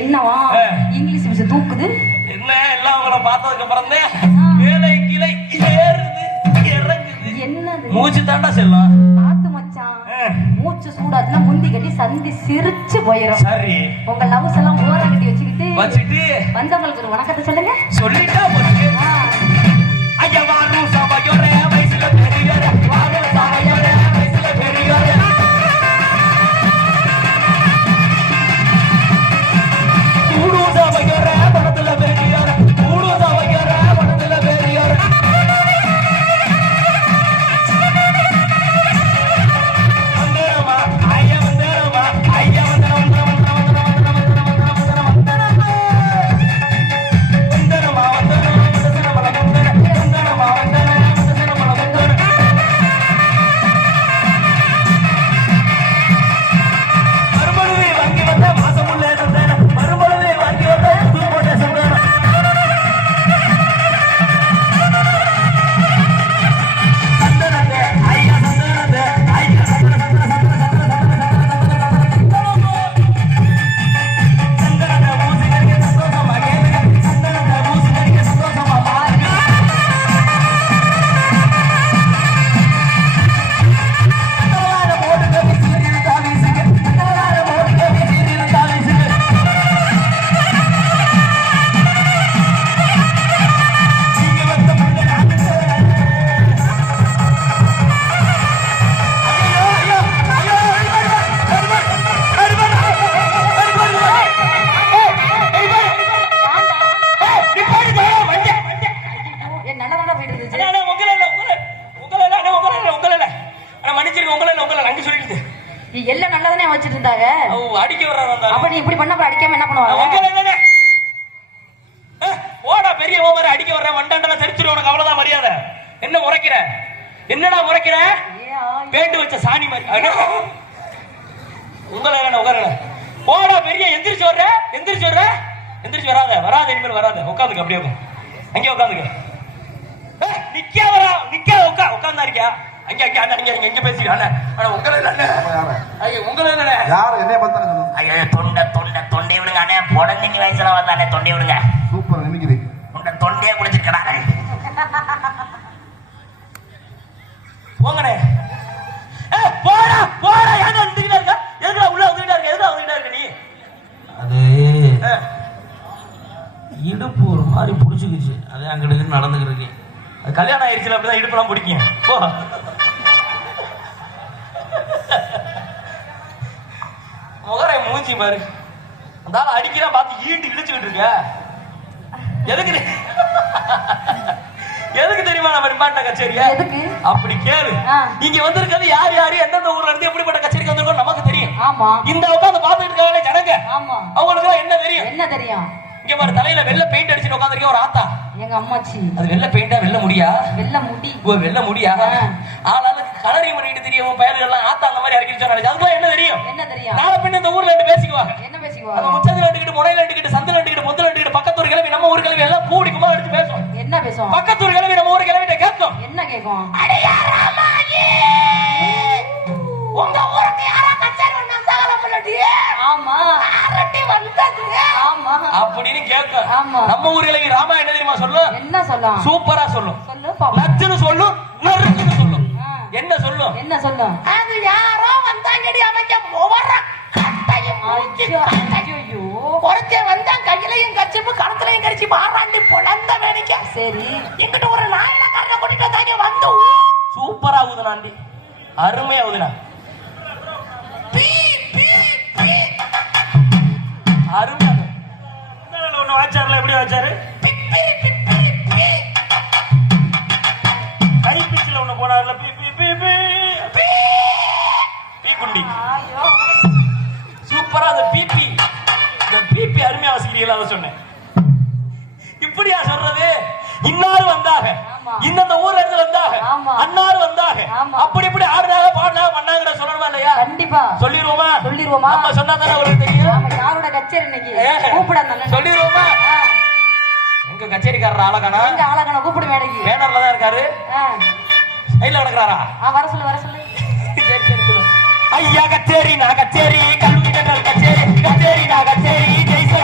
என்னவா English miss தூக்குது என்ன எல்லாம் உங்களை பார்த்ததுக்கு அப்புறம் மேலை கிளை ஏறுது இறங்குது. என்னது மூச்சு தாண்டா செல்லும். பாத்து மச்சான், மூச்சு சூடாச்சுன்னா முந்தி கட்டி சந்தி சிரிச்சு போயிடும். சரி, உங்க லவ்ஸ் எல்லாம் ஓர கட்டி வச்சுக்கிட்டு வந்தவங்களுக்கு ஒரு வணக்கத்தை சொல்லுங்க. சொல்லிட்டா போச்சு. ஐயா வாரு சபையோரே வயசுல பெரியோரே, வாரு சபையோரே வயசுல பெரியோரே, கூடு சபையோரே பணத்துல பெரியோரே, கூடு சபையோரே பணத்துல பெரியோரே. வந்தேரமா ஐயா வந்தேரமா ஐயா வந்தேரமா எல்லாம் நல்லதானே வச்சிட்டு இருந்தாங்க. அடிக்க வர்றாங்க. அப்ப நீ இப்படி பண்ணப்ப அடிக்காம என்ன பண்ணுவாங்க? ஓடா பெரிய ஓமர அடிக்க வர்ற மண்டாண்டல தெரிச்சிரு. உனக்கு அவ்வளவுதான் மரியாதை. என்ன முறைக்கிற? என்னடா முறைக்கிற? பேண்டு வச்ச சாணி மாதிரி. உங்களை உட்கார. ஓடா பெரிய எந்திரிச்சு வர்ற, எந்திரிச்சு வர்ற, எந்திரிச்சு வராத, வராத, இனிமேல் வராத. உட்காந்துக்க, அப்படியே அங்கே உட்காந்துக்க. நிக்கா வரா, நிக்கா உட்கார்ந்தா இருக்கியா? அங்க அங்க அண்ணா நீங்க எங்க பேசிட்டு அண்ணா அண்ணா உங்களே இல்ல ஐயா உங்களே இல்ல யார் என்ன பார்த்தானே சொல்லுங்க. ஐயா தொண்டை விடுங்க அண்ணே. பொடந்திங்க வயசுல வந்தானே தொண்டை விடுங்க. சூப்பர் நினைக்கிறீ. தொண்டையே குடிச்சிருக்கடா. போங்கண்ணே. போடா போடா. ஏன் வந்துட்டே இருக்க? எதுக்குடா உள்ள வந்துட்டே இருக்க? எதுக்குடா வந்துட்டே இருக்க நீ? அது இடுப்பு ஒரு மாதிரி புடிச்சுக்கிச்சு. அதே அங்கிட்டு நடந்துக்கிட்டு. அது கல்யாணம் ஆயிடுச்சுல, அப்படிதான் இடுப்பெல்லாம் பிடிக்கும். போ. முகரை மூஞ்சி பாரு. அந்த ஆள் அடிக்கலாம் பார்த்து ஈண்டு இடிச்சுக்கிட்டு இருக்க. எதுக்கு எதுக்கு தெரியுமா நம்ம நிப்பாட்ட கச்சேரியா? அப்படி கேளு. இங்க வந்திருக்கிறது யார் யாரு எந்தெந்த ஊர்ல இருந்து எப்படிப்பட்ட கச்சேரிக்கு வந்திருக்கோம் நமக்கு தெரியும். ஆமா. இந்த உட்காந்து பாத்துட்டு இருக்காங்க ஜனங்க. ஆமா. அவங்களுக்கு என்ன தெரியும்? என்ன தெரியும்? இங்க பாரு, தலையில வெள்ள பெயிண்ட் அடிச்சு உட்காந்துருக்க ஒரு ஆத்தா. எங்க அம்மாச்சி. அது வெள்ள பெயிண்டா வெள்ள முடியா? வெள்ள முடி. ஓ வெள்ள முடியா? ஆனாலும் கலரிங் பண்ணிட்டு தெரியும் பயல்கள் எல்லாம். ஆத்தா அந்த மாதிரி அடிக்கிட்டு சொன்னாங்க. அதுக்கு என்ன தெரியும்? என்ன தெரியும்? நாளை பின்ன இந்த ஊர்ல ரெண்டு பேசிக்குவாங்க. என்ன பேசிக்குவாங்க? அந்த முச்சத்துல ரெண்டுக்கிட்டு, முனையில ரெண்டுக்கிட்டு, சந்தில ரெண்டுக்கிட்டு, பொத்துல ரெண்டுக்கிட்டு, பக்கத்தூர் கிளம்பி நம்ம ஊர் கிளம்பி எல்லாம் கூடி குமார் எடுத்து பேசும். என்ன பேசும்? பக்கத்தூர் கிளம்பி நம்ம ஊர் கிளம்பிட்ட கேட்கும். என்ன கேட்கும்? உங்க ஊருக்கு யாரா கச்சேரி வந்தாங்களா முன்னாடி? ஆமா. அரட்டி வந்தது. ஆமா. அப்படின்னு கேட்கும். ஆமா. நம்ம ஊர்ல ராமா என்ன தெரியுமா சொல்லும்? என்ன சொல்லும்? சூப்பரா சொல்லும். சொல்லு பாப்போம். நச்சுன்னு சொல்லும், நறுக்குன்னு சொல்லும். என்ன சொல்லும்? என்ன சொல்லும்? அது யாரோ வந்தாங்கடி அவங்க முவர கட்டையும் ஐயோ குறைச்சே வந்தா கையிலையும் கச்சிப்பு கணத்துலையும் கடிச்சு மாறாண்டி பொழந்த வேணிக்க. சரி, இங்கிட்ட ஒரு நாயனக்காரனை கூட்டிட்டு வந்தாங்க. வந்து சூப்பரா ஊதுனாண்டி, அருமையா ஊதுனா. அருமையா ஒண்ணு வாச்சாருல. எப்படி வாச்சாரு? கை பிச்சில ஒண்ணு போனாருல. குண்டி சூப்பரா. அந்த பிபி, இந்த பிபி அருமையா வசிக்கிறீங்களா? அதை சொன்னேன். இப்படியா சொல்றது? இன்னாரு வந்தாக, இந்தந்த ஊர்ல இருந்து வந்தாக, அன்னாரு வந்தாக, அப்படி இப்படி ஆடுறாங்க பாடுறாங்க பண்ணாங்க சொல்லணுமா இல்லையா? கண்டிப்பா சொல்லிடுவோமா? சொல்லிடுவோமா? நம்ம சொன்னா தானே அவருக்கு தெரியும். யாரோட கச்சேரி இன்னைக்கு கூப்பிடாங்க. சொல்லிடுவோமா? எங்க கச்சேரிக்காரர் ஆளகானா? எங்க ஆளகானா கூப்பிடு. மேடைக்கு பேனர்ல தான் இருக்காரு. கையில கிடக்குறாரா? வர சொல்லு, வர சொல்லு. சரி சரி. ஐயா கச்சேரி நான் கச்சேரி, கல்லூரி கச்சேரி, கச்சேரி நான் கச்சேரி, ஜெய்ச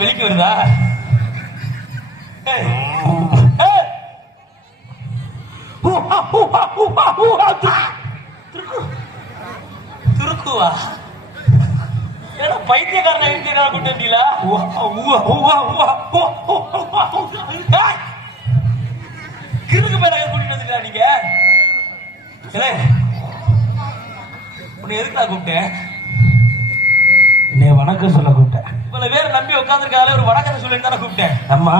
வெளிக்கு வருதா? திருக்குவா? ஏன்னா பைத்தியக்காரனை எழுதியனால கொண்டு வந்தீங்களா? கிறுக்கு பேர கூட்டிட்டு வந்துட்டா நீங்க? உன்னை எதுக்கு நான் கூப்பிட்டேன்? என்னை வணக்கம் சொல்ல கூப்பிட்டேன். இவ்வளவு பேர் நம்பி உட்காந்துருக்காங்களே, ஒரு வணக்கத்தை சொல்லி தானே கூப்பிட்டேன். அம்மா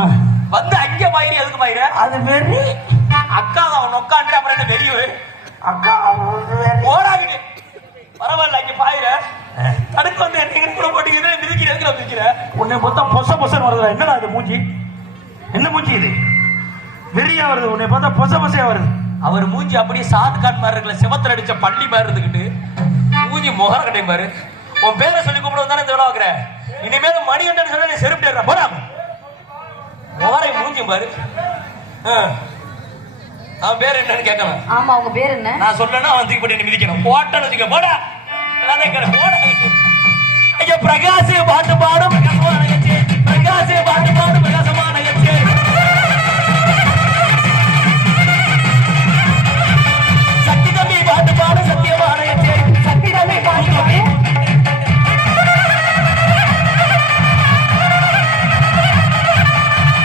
வந்து அங்க பாயிரு, எதுக்கு பாயிர? அது வெறி. அக்கா தான் உட்காந்து அப்புறம் என்ன வெறியு? அக்கா ஓடாதீங்க, பரவாயில்ல, இங்க பாயிர தடுக்க வந்து என்ன கூட போட்டீங்க, மிதிக்கிற எதுக்கு மிதிக்கிற? உன்னை மொத்தம் பொச பொசன் வருதா? என்னடா இது மூஞ்சி? என்ன மூஞ்சி இது? வெறியா வருது. உன்னை பார்த்தா பொச பொசையா வருது. அவர் மூஞ்சி அப்படியே சாதுகாட் மாதிரி இருக்குல்ல, செவத்துல அடிச்ச பள்ளி மாதிரி இருந்துக்கிட்டு மூஞ்சி முகர கட்டை பாரு. உன் பேரை சொல்லி கூப்பிட வந்தானே இந்த விழா வைக்கிற. இனிமேல் மணிகண்டன் சொன்னா நீ செருப்பு போடா. முகரை மூஞ்சி பாரு. அவன் பேர் என்னன்னு கேட்கணும். ஆமா, உங்க பேர் என்ன? நான் சொல்லணும், அவன் தூக்கி போட்டு மிதிக்கணும். போட்டன்னு வச்சுக்க, போடா. ஐயா பிரகாசு பாட்டு பாடும் பிரகாசமான கட்சி, பிரகாசு பாட்டு பாடும் பிரகாசமான கட்சி. சக்தி தம்பி பாட்டு பாடும் சத்தியமான கட்சி, சக்தி தம்பி பாட்டு பாடும்.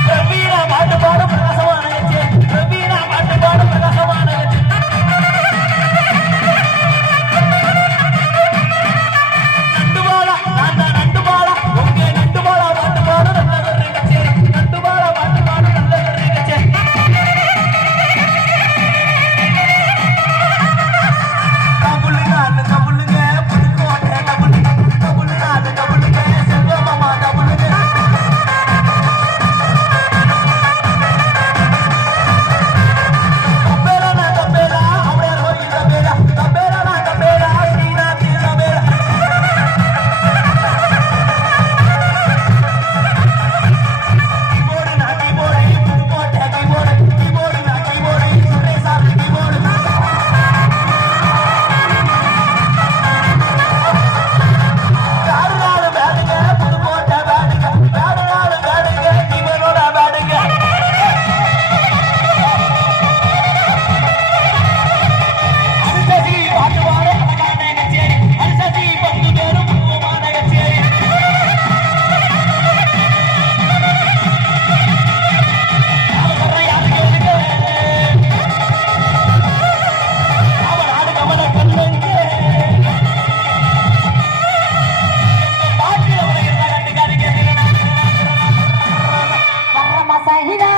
பிரவீனா பாட்டு பாடும் பிரகாசமான கட்சி, பிரவீனா பாட்டு பாடும் பிரகாசமான கட்சி. நண்டுபாலா நான் தான் நண்டுபாலா, உங்க நண்டுபாலா பாட்டு பாடும் நல்ல கட்சி, நண்டுபாலா பாட்டு பாடும் நல்ல கட்சி. கபுலுங்க அந்த கபுலுங்க புதுக்கோட்டை கபுலுங்க, கபுலுங்க அந்த கபுலுங்க செல்வமாமா கபுலுங்க. கபேலா கபேலா அவரே ஹோலி கபேலா, கபேலா கபேலா ஸ்ரீநாத் கபேலா. கீபோர்டு நான் கீபோர்டு புதுக்கோட்டை கீபோர்டு, கீபோர்டு நான் கீபோர்டு சுரேஷா கீபோர்டு. காடுநாடு பேடுங்க புதுக்கோட்டை பேடுங்க, காடுநாடு பேடுங்க கீபோர்டோட பேடுங்க. அரிசதி பாட்டு பாடும் அழகான கச்சேரி, அரிசதி பங்கு பேரும் பூவமான கச்சேரி. அவன் சொல்ற யாரு கேளுங்க, அவன் ஆடு கமல கல்லுங்க. பாட்டு அவனை ரெண்டு காரி கேட்கிறேன். பரமசைனா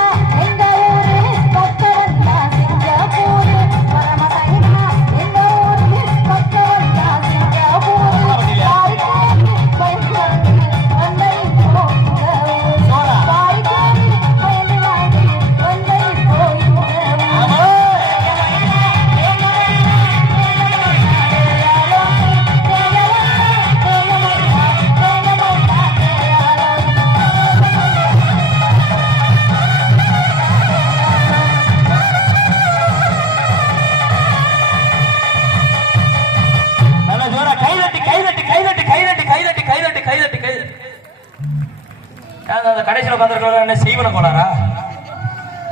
எங்க ஊரு பக்கவந்தா சிங்கப்பூர், பரமசைனா எங்க ஊரு பக்கவந்தா சிங்கப்பூர். தாய்கேவி பயந்தாங்க வந்தை போங்க, தாய்கேவி பயந்தாங்க வந்தை போங்க. நல்ல ஜோரா கைதட்டி கைதட்டி கைதட்டி கைதட்டி கைதட்டி கைதட்டி கைதட்டி கைதட்டி. அந்த கடைசியில் உட்காந்துருக்க என்ன செய்வன கோளாரா?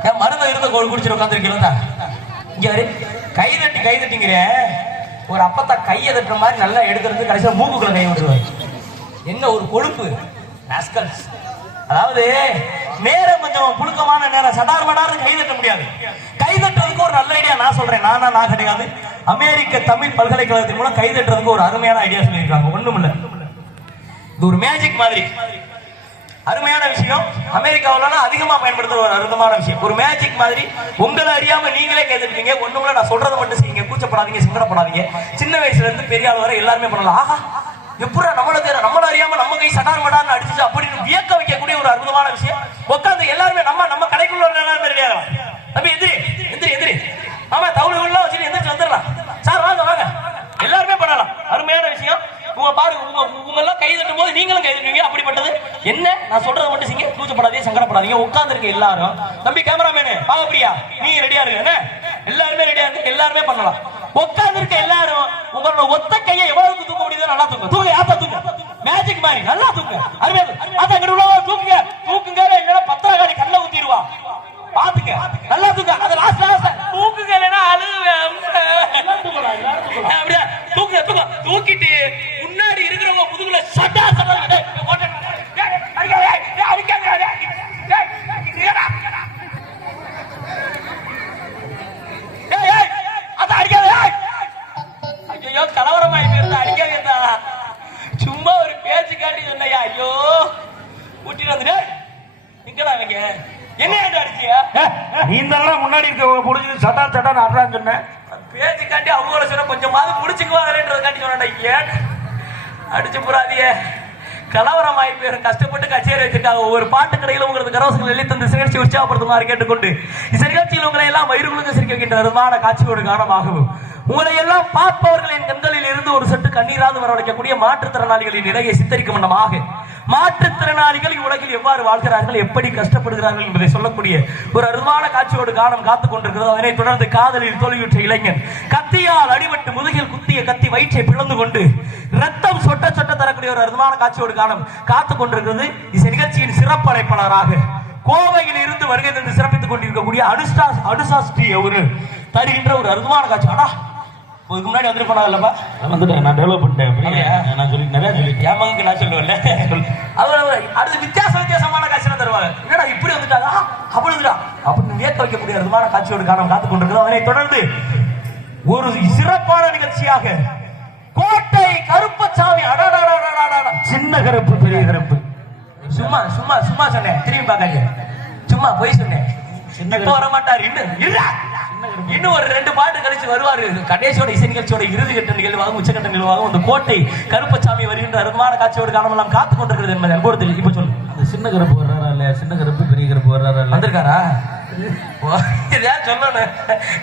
ஏன் மருந்து இருந்த குடிச்சிட்டு உட்காந்துருக்கீங்களா? இங்க கைதட்டி கைதட்டிங்கிற ஒரு அப்பத்தா கையை தட்டுற மாதிரி நல்லா எடுக்கிறது, கடைசியில் மூக்குக்குள்ள கை விட்டுருவாரு. என்ன ஒரு கொழுப்பு நாஸ்கல்ஸ். அதாவது நேரம் கொஞ்சம் புழுக்கமான நேரம், சடார் மடார்னு கை தட்ட முடியாது. கை தட்டுறதுக்கு ஒரு நல்ல ஐடியா நான் சொல்றேன். நான் கிடையாது, அமெரிக்க தமிழ் பல்கலைக்கழகத்தின் மூலம் கை தட்டுறதுக்கு ஒரு அருமையான ஐடியா சொல்லியிருக்காங்க. ஒண்ணும் இல்ல, இது ஒரு மேஜிக் மாதிரி அருமையான விஷயம். அமெரிக்காவில அதிகமா பயன்படுத்துற ஒரு அருமையான விஷயம், ஒரு மேஜிக் மாதிரி. உங்களை அறியாம நீங்களே கை தட்டுவீங்க. ஒண்ணுமில்ல, நான் சொல்றதை மட்டும் செய்யுங்க, கூச்சப்படாதீங்க, சிங்கப்படாதீங்க. சின்ன வயசுல இருந்து பெரிய ஆள் வரை எல்லாருமே பண்ணலாம். ஆஹா, எப்படா நம்மள அறியாம நம்ம கை சடார் மடார்னு அடிச்சு அப்படின்னு வியக்க வைக்கக்கூடிய ஒரு அற்புதமான விஷயம். உட்காந்து எல்லாருமே நம்ம கடைக்குள்ள தம்பி எந்திரி எந்திரி எந்திரி, ஆமா தவுளுகள்லாம் வச்சுட்டு எந்திரிச்சு வந்துடலாம். சார் வாங்க வாங்க, எல்லாருமே பண்ணலாம். அருமையான விஷயம். உங்க பாருங்க, உங்க எல்லாம் கை தட்டும் போது நீங்களும் கை தட்டுவீங்க. அப்படிப்பட்டது என்ன நான் சொல்றத மட்டும் செய்யுங்க, கூச்சப்படாதீங்க, சங்கடப்படாதீங்க. உட்கார்ந்துருக்க எல்லாரும் தம்பி கேமராமேனு பாக்க பிரியா நீ ரெடியா இருக்கு என்ன? எல்லாருமே ரெடியா இருக்கு, எல்லாருமே பண்ணலாம். உட்கார்ந்துருக்க எல்லாரும் உங்களோட ஒத்த கையை எவ்வளவுக்கு தூக்க முடியுதோ நல்லா தூங்க. தூங்க யாத்தா தூங்க, மேஜிக் மாதிரி நல்லா தூங்க. அருமையா அத அங்க உள்ள தூக்குங்க, தூக்குங்க. இல்லைன்னா 10 காடி கண்ணை ஊத்திடுவா, பாத்துங்க. நல்லா தூங்க, அது லாஸ்ட் தூக்குங்க, இல்லைன்னா அழுவேன். அப்படியா தூக்குங்க, தூங்க. தூக்கிட்டு முன்னாடி இருக்கிறவங்க முதுகுல சட்டா சட்டா ஐயோ கலவரமாயி போயிருந்தா அடிக்காதா, சும்மா ஒரு பேச்சு காட்டி சொன்னையா. ஐயோ ஊட்டிட்டு வந்துட்டு இங்கடா அவங்க என்ன அடிச்சியா? நீ தான் முன்னாடி இருக்க முடிஞ்சு சட்டா சட்டா ஆடுறான்னு சொன்னேன். பேச்சு காட்டி அவங்களோட சொன்ன கொஞ்சமாவது முடிச்சுக்குவாங்கன்றது காட்டி சொன்னா ஏன் அடிச்சு புறாதிய கலவரம் ஆகி பேரும் கஷ்டப்பட்டு கச்சேரி வச்சிருக்காங்க. ஒவ்வொரு பாட்டு கடையில உங்களுக்கு கரவசங்கள் எழுதி தந்து நிகழ்ச்சி உற்சாகப்படுத்துமாறு கேட்டுக்கொண்டு இந்த நிகழ்ச்சியில் உங்களை எல்லாம் வயிறுகளுக்கு சிரிக்க வைக்கின்ற அருமான காட்சியோடு காரணமாகவும் உங்களை எல்லாம் பார்ப்பவர்களின் கண்களில் இருந்து ஒரு சொட்டு கண்ணீராது வரவழைக்கக்கூடிய மாற்றுத்திறனாளிகளின் நிலையை சித்தரிக்கும் வண்ணமாக மாற்றுத்திறனாளிகள் உலகில் எவ்வாறு வாழ்கிறார்கள், எப்படி கஷ்டப்படுகிறார்கள் என்பதை சொல்லக்கூடிய ஒரு அருமான காட்சியோடு காலம் காத்துக் கொண்டிருக்கிறது. அதனைத் தொடர்ந்து காதலில் தோல்வியுற்ற இளைஞன் கத்தியால் அடிபட்டு முதுகில் குத்திய கத்தி வயிற்றை பிளந்து கொண்டு ரத்தம் சொட்ட சொட்ட தரக்கூடிய ஒரு அருமான காட்சியோடு காலம் காத்துக் கொண்டிருக்கிறது. இந்த நிகழ்ச்சியின் சிறப்பு அழைப்பாளராக கோவையில் இருந்து வருகை தந்து சிறப்பித்துக் கொண்டிருக்கக்கூடிய அனுசாஸ்ரீ ஒரு தருகின்ற ஒரு அருமான காட்சி. ஆனா இதுக்கு முன்னாடி வந்துட்டு போனாங்கல்லப்பா, வந்துட்டேன், நான் டெவலப் பண்ணிட்டேன். நான் சொல்லி நிறைய சொல்லி ஏமாங்க நான் சொல்லுவேன்ல. அடுத்து வித்தியாசமான காட்சி தருவாங்க. என்னடா இப்படி வந்துட்டாங்க அப்படிதான் அப்படின்னு வியக்க வைக்கக்கூடிய அருமான காட்சியோடு காலம் காத்துக் கொண்டிருக்கிறோம். அதனை தொடர்ந்து ஒரு சிறப்பான நிகழ்ச்சியாக கோட்டை கருப்பசாமி சின்ன கருப்பு பெரிய கருப்பு. சும்மா சும்மா சும்மா சொன்னேன், திரும்பி பார்க்காங்க. சும்மா போய் சொன்னேன். இப்ப வர மாட்டாரு, இன்னும் ஒரு 2 பாட்டு கழிச்சு வருவாரு. கடைசியோட இசை நிகழ்ச்சியோட இறுதி கட்ட நிகழ்வாக உச்சகட்ட நிகழ்வாக அந்த கோட்டை கருப்பசாமி வருகின்ற அருமான காட்சியோடு காலமெல்லாம் காத்துக் கொண்டிருக்கிறது என்பதை அனுபவத்தில் இப்ப சொல்லு. அந்த சின்ன கருப்பு வர்றாரா இல்லையா? சின்ன கருப்பு பெரிய கருப்பு வர்றாரா இல்ல? வந்திருக்காரா? சொல்லணும்.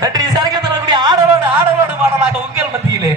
நன்றி. சரிக்க தரக்கூடிய ஆடலோடு பாடலாக உங்கள் மத்தியிலே